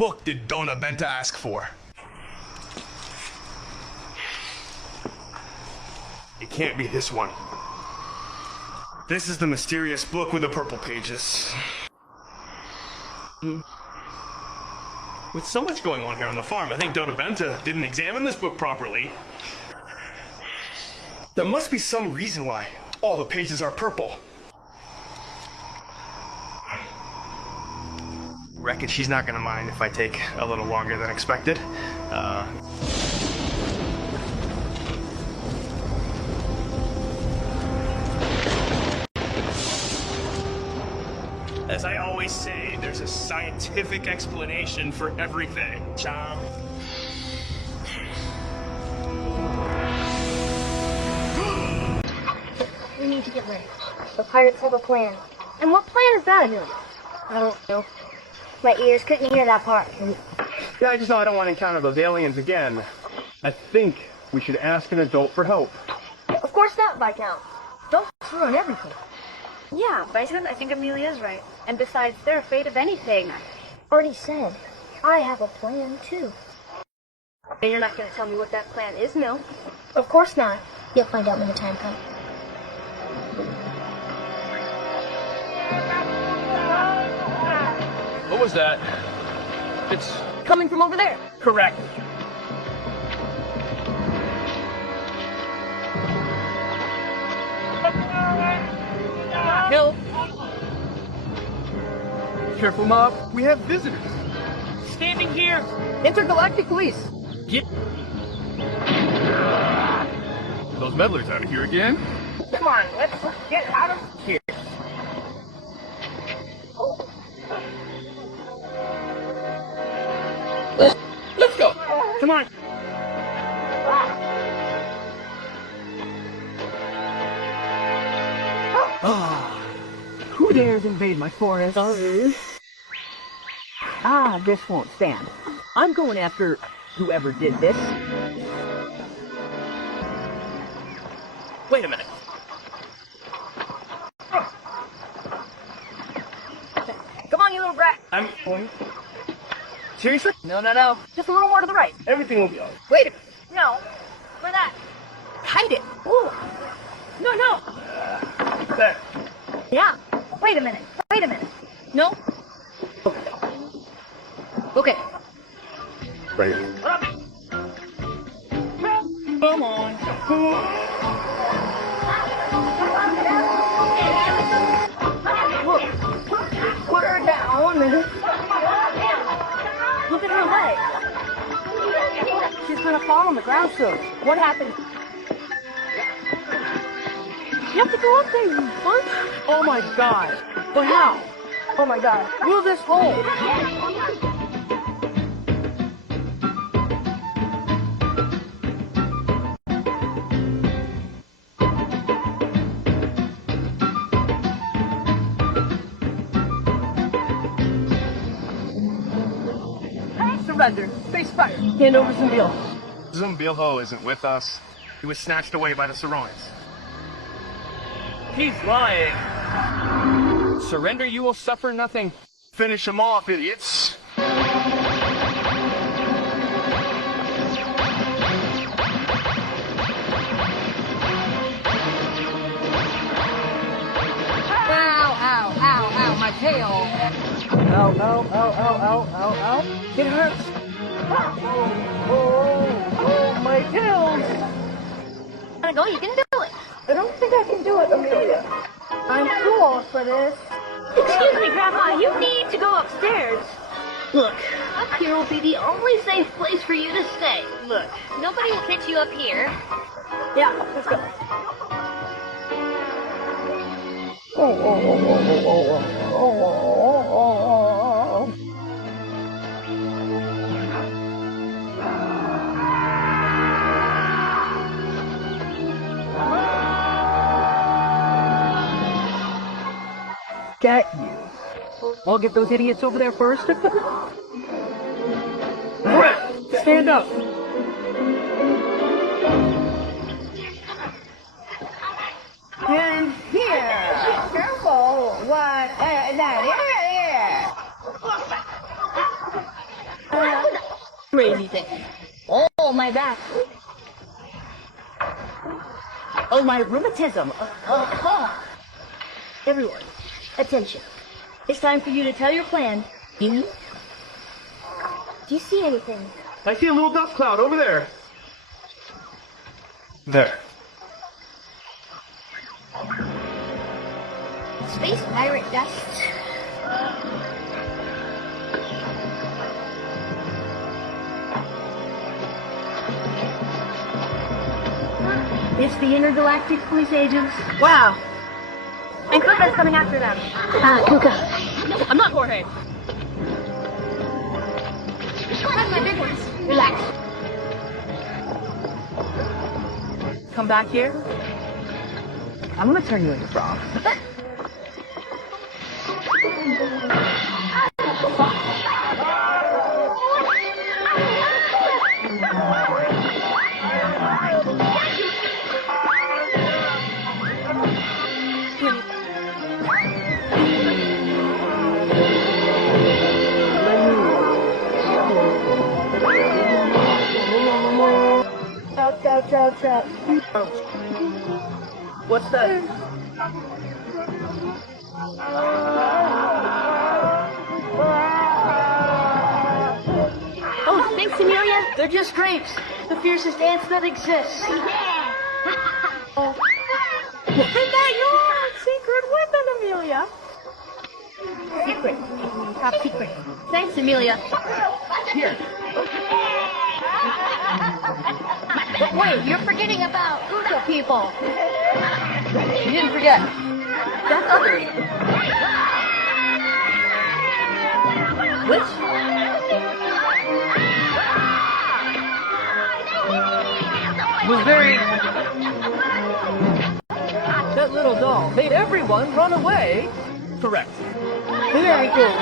book did Dona Benta ask for? It can't be this one. This is the mysterious book with the purple pages. With so much going on here on the farm, I think Dona Benta didn't examine this book properly. There must be some reason why all the pages are purple. Reckon she's not gonna mind if I take a little longer than expected. As I always say, there's a scientific explanation for everything, Chom. We need to get ready. The pirates have a plan. And what plan is that, Emília? I don't know. My ears couldn't hear that part. Yeah, I just know I don't want to encounter those aliens again. I think we should ask an adult for help. Of course not, Viscount. Don't ruin everything. Yeah, Viscount, I think Emília is right. And besides, they're afraid of anything. Already said, I have a plan, too. And you're not going to tell me what that plan is, no? Of course not. You'll find out when the time comes. What was that? It's Coming from over there. correct. Hill. Careful, Mob. We have visitors. Standing here. Intergalactic police. Get those meddlers out of here again. Come on, let's get out of here. Let's go. Come on. Who dares invade my forest? Ah, this won't stand. I'm going after whoever did this. Wait a minute. Come on, you little brat. I'm going. Seriously? No. Just a little more to the right. Everything will be alright. Wait a minute. No. For that. Hide it! Ooh. No. There. Yeah. Wait a minute. No. Okay. Right here. Come on. Look. Put her down. Look at her leg. She's gonna fall on the ground soon. What happened? You have to go up there, you bunch. Oh my god! But how? Oh my god. Will this hold? Surrender. Face fire. Hand over some bill. Zumbilho isn't with us. He was snatched away by the Saronians. He's lying. Surrender, you will suffer nothing. Finish him off, idiots. Ow, my tail. Ow. It hurts. Oh, my tail. I go, you can do it. I don't think I can do it, Emília. I'm too old for this. Excuse me, Grandma, you need to go upstairs. Look, up here will be the only safe place for you to stay. Look. Nobody will catch you up here. Yeah, let's go. Get you. I'll get those idiots over there first. Stand up. And here, careful, what, that, here. my back. Oh, my rheumatism. Everyone, attention. It's time for you to tell your plan. You? Do you see anything? I see a little dust cloud over there. There. Space pirate dust. It's the intergalactic police agents. Wow. And Kuka's coming after them. Kuka. I'm not Jorge. That's my big ones. Relax. Come back here. I'm gonna turn you into frogs. Ouch. What's that? Oh, thanks, Emília. They're just grapes. The fiercest ants that exist. Isn't that your secret weapon, Emília? Secret. Top secret. Thanks, Emília. Here. But wait, you're forgetting about Kuka people. You didn't forget. That's others. Which? Was very... That little doll made everyone run away. Correct. Very cool.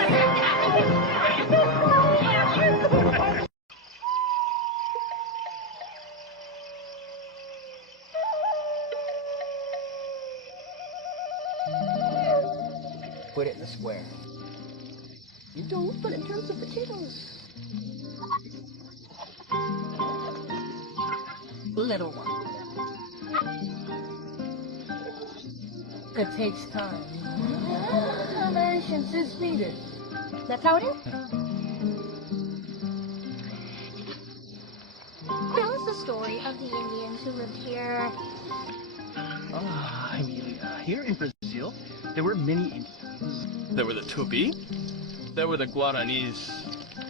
Put it in the square. You don't, but in terms of potatoes. Little one. It takes time. Patience is needed. That's how it is? Tell us the story of the Indians who lived here. Ah, Emília. Here in Brazil, there were many Indians. There were the Tupi, there were the Guaranis,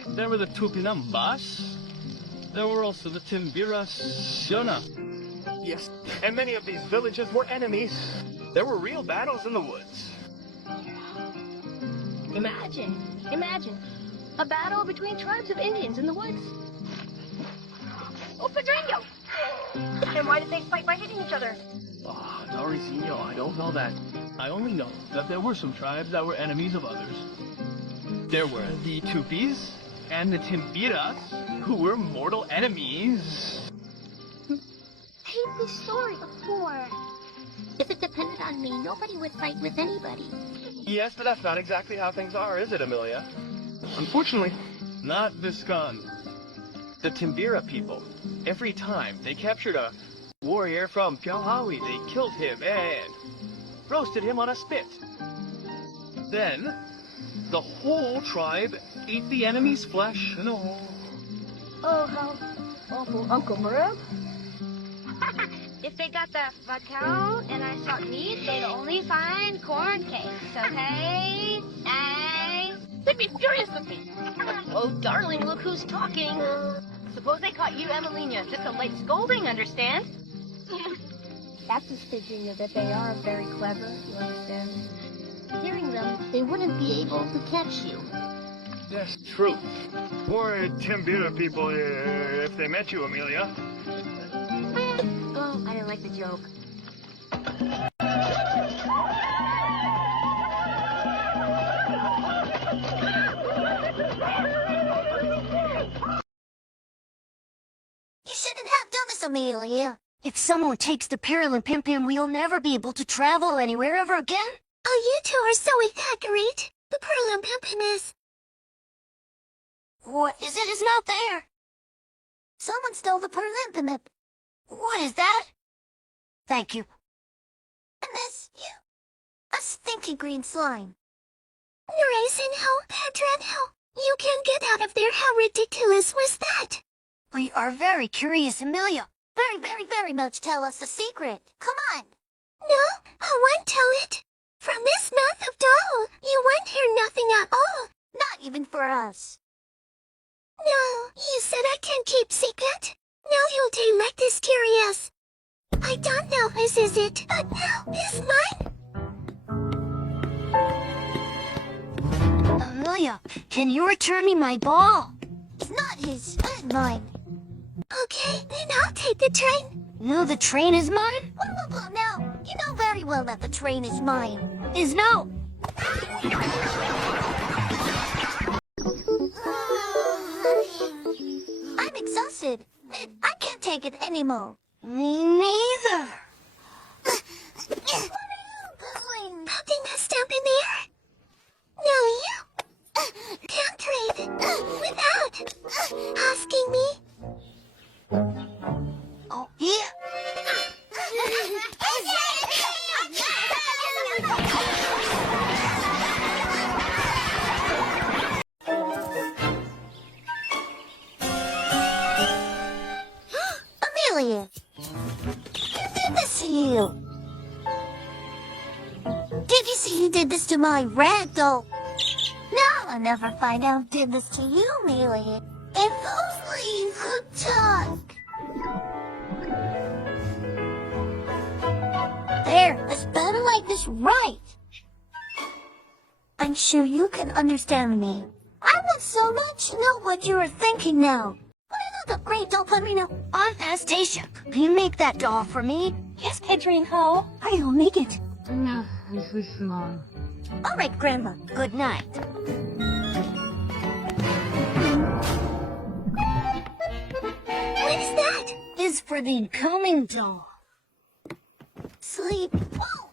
there were the Tupinambás, there were also the Timbira-Siona. Yes, and many of these villages were enemies. There were real battles in the woods. Imagine. A battle between tribes of Indians in the woods. Oh, Pedrinho! And why did they fight by hitting each other? Ah, Narizinho, I don't know that. I only know that there were some tribes that were enemies of others. There were the Tupis and the Timbiras, who were mortal enemies. I heard this story before. If it depended on me, nobody would fight with anybody. Yes, but that's not exactly how things are, is it, Emília? Unfortunately, not Visconde. The Timbira people, every time they captured a warrior from Piauí, they killed him and roasted him on a spit. Then, the whole tribe ate the enemy's flesh and all. Oh, how awful, Uncle Murray. If they got the bacon and I sought meat, they'd only find corn cakes, okay? They'd be furious with me. Oh, darling, look who's talking. Suppose they caught you, Emilina. Just a light scolding, understand? That's just Virginia, that they are very clever, you understand? Hearing them, they wouldn't be able to catch you. That's true. Poor Timbira people, if they met you, Emília. Oh, I didn't like the joke. You shouldn't have done this, Emília. If someone takes the Pearl Pimpin, we'll never be able to travel anywhere ever again. Oh, you two are so inaccurate. The Pearl Pimpin is... What is it? It's not there. Someone stole the pearl implement. What is that? Thank you. And this, you. A stinky green slime. Narizinho, Pedrinho, you can't get out of there. How ridiculous was that? We are very curious, Emília. Very much tell us the secret. Come on. No, I won't tell it. From this mouth of doll, you won't hear nothing at all. Not even for us. No, you said I can't keep secret. Now you'll do like this curious. I don't know whose is it, but now it's mine. Emília, can you return me my ball? It's not his, it's mine. Okay, then I'll take the train. No, the train is mine? Well, now, you know very well that the train is mine. Is no. I'm exhausted. I can't take it anymore. Me neither. What are you doing? Putting a stamp in the air? No, you can't trade without asking me. Oh, yeah. Emília, who did this to you? Did you see who did this to my rag doll? No, I'll never find out who did this to you, Emília. If only you could talk. There, it's better like this, right? I'm sure you can understand me. I would so much know what you were thinking now. But I look great, don't let me know. Anastasia, can you make that doll for me? Yes, Pedrinho. I'll make it. No, this is small. All right, Grandma. Good night. What is that? It's for the coming doll. Sleep. Oh.